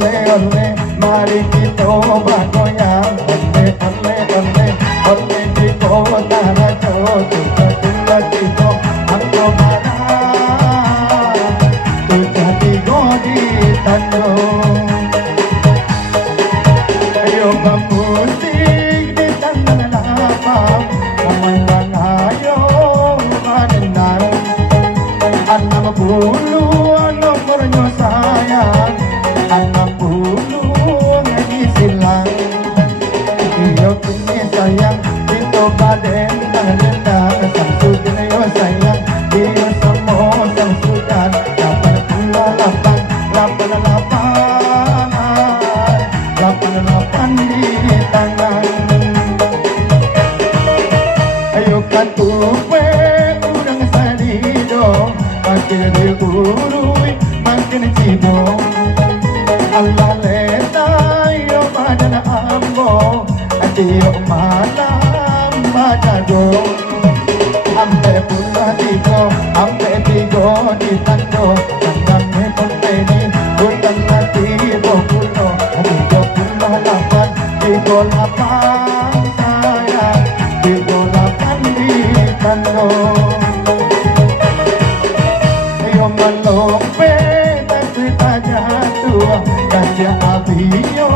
ole ole, mari kita bergoyang. Ole ole ole, ole di kota rajo, tula tiko angko marah, tu jadi godi tanjung. Ayo musik di tanah lapang, memandang ayo menendang. 60 nomornya sayang, 60 ngaji silang. Iyo kini sayang, itu baden tangan rendah. Sang sudin yo sayang, dia semua sang sudan. 88 di tangan. Ayo katupe udang salido, makin diurui makin cibong. Allah letai yo badan ambo, adio malam bajado. Ampe pula tigo di tando, tandangnya konteni bukan hati bokulo. 38 sayang, 38 di tando. Ayo melope tak cerita jatuh, gajah abiyo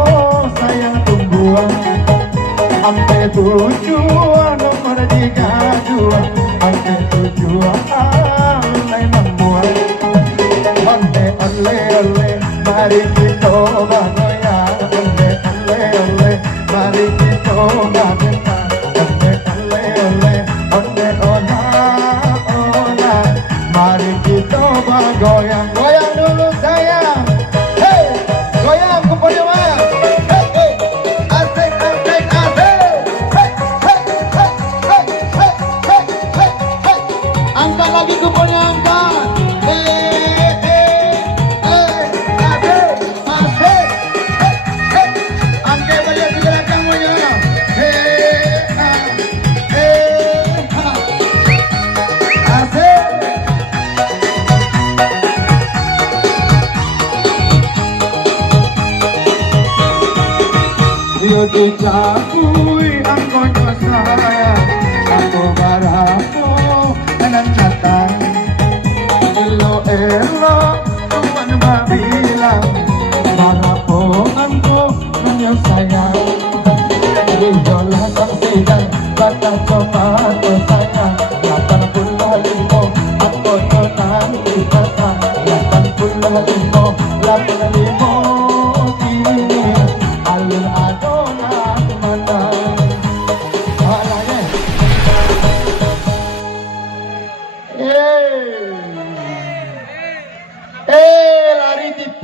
sayang tungguan. Ampe 7 nomor 32, ampe 7 lain membuat. Ole ole ole, mari kita bergoyang. Ole ole ole, mari kita bergoyang. Ole ole ole, ola ola, mari kita bergoyang. Goyang dulu sayang, hey, goyang kumpulnya mah. Hey hey, asik asik asik. Hey hey hey hey hey hey hey hey. Angkat lagi kumpulnya, angkat. Yo dicakui angkonya sayang, aku baramu enak datang. Elo elo tuan bilang, baramu angko hanya sayang. Idola sang sidang, kata coba sayang. 85 aku tenang di pasang. 85 kini alun adonan mana. Lari TV.